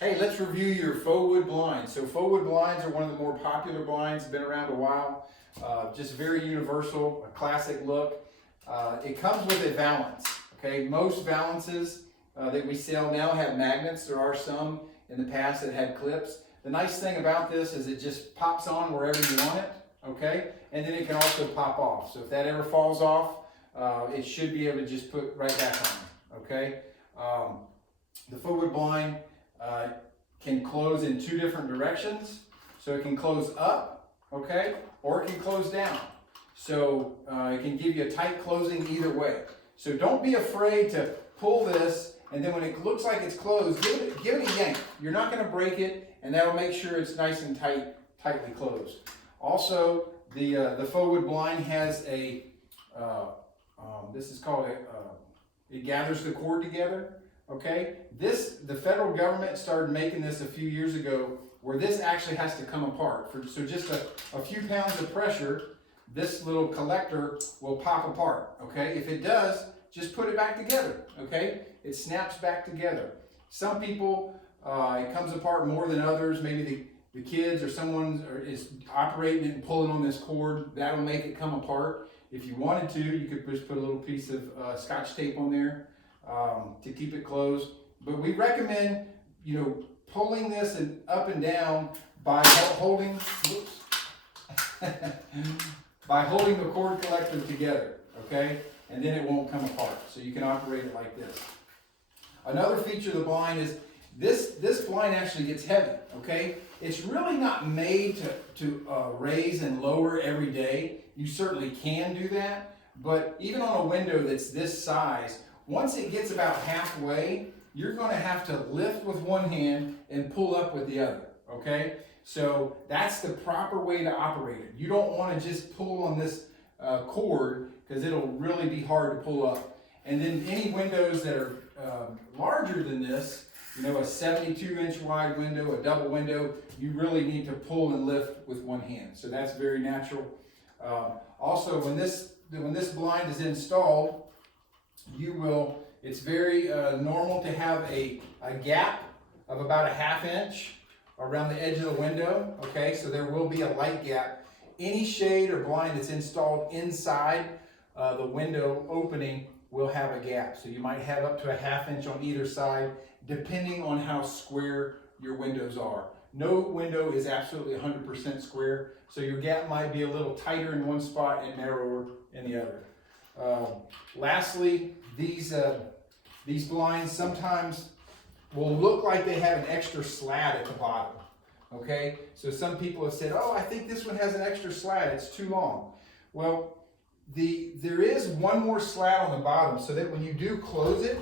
Hey, let's review your faux wood blinds. So faux wood blinds are one of the more popular blinds, been around a while. Just very universal, a classic look. It comes with a valance, okay? Most valances that we sell now have magnets. There are some in the past that had clips. The nice thing about this is it just pops on wherever you want it, okay? And then it can also pop off. So if that ever falls off, it should be able to just put right back on, okay? The faux wood blind can close in two different directions. So it can close up, okay, or it can close down. So it can give you a tight closing either way. So don't be afraid to pull this, and then when it looks like it's closed, give it a yank. You're not going to break it, and that'll make sure it's nice and tightly closed. Also, the faux wood blind has a, this is called it gathers the cord together. Okay, the federal government started making this a few years ago where this actually has to come apart. So just a few pounds of pressure, this little collector will pop apart. Okay, if it does, just put it back together. Okay, it snaps back together. Some people, it comes apart more than others. Maybe the kids or someone is operating it and pulling on this cord. That'll make it come apart. If you wanted to, you could just put a little piece of Scotch tape on there to keep it closed. But we recommend, pulling this up and down by holding, by holding the cord collector together, okay? And then it won't come apart. So you can operate it like this. Another feature of the blind is this blind actually gets heavy, okay? It's really not made to raise and lower every day. You certainly can do that, but even on a window that's this size, once it gets about halfway, you're going to have to lift with one hand and pull up with the other, okay? So that's the proper way to operate it. You don't want to just pull on this cord because it'll really be hard to pull up. And then any windows that are larger than this, a 72-inch wide window, a double window, you really need to pull and lift with one hand. So that's very natural. Also, when this blind is installed, it's very normal to have a gap of about a ½ inch around the edge of the window, okay? So there will be a light gap. Any shade or blind that's installed inside the window opening will have a gap. So you might have up to a ½ inch on either side, depending on how square your windows are. No window is absolutely 100% square, so your gap might be a little tighter in one spot and narrower in the other. Lastly, these blinds sometimes will look like they have an extra slat at the bottom. Okay, so some people have said, "Oh, I think this one has an extra slat. It's too long." Well, there is one more slat on the bottom, so that when you do close it,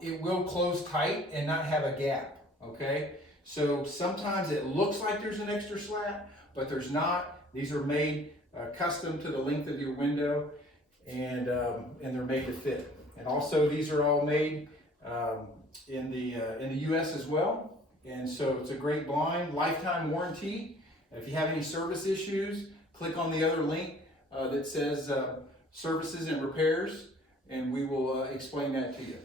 it will close tight and not have a gap. Okay, so sometimes it looks like there's an extra slat, but there's not. These are made custom to the length of your window, and they're made to fit. And also, these are all made in the U.S. as well. And so it's a great blind, lifetime warranty. If you have any service issues, click on the other link that says services and repairs, and we will explain that to you.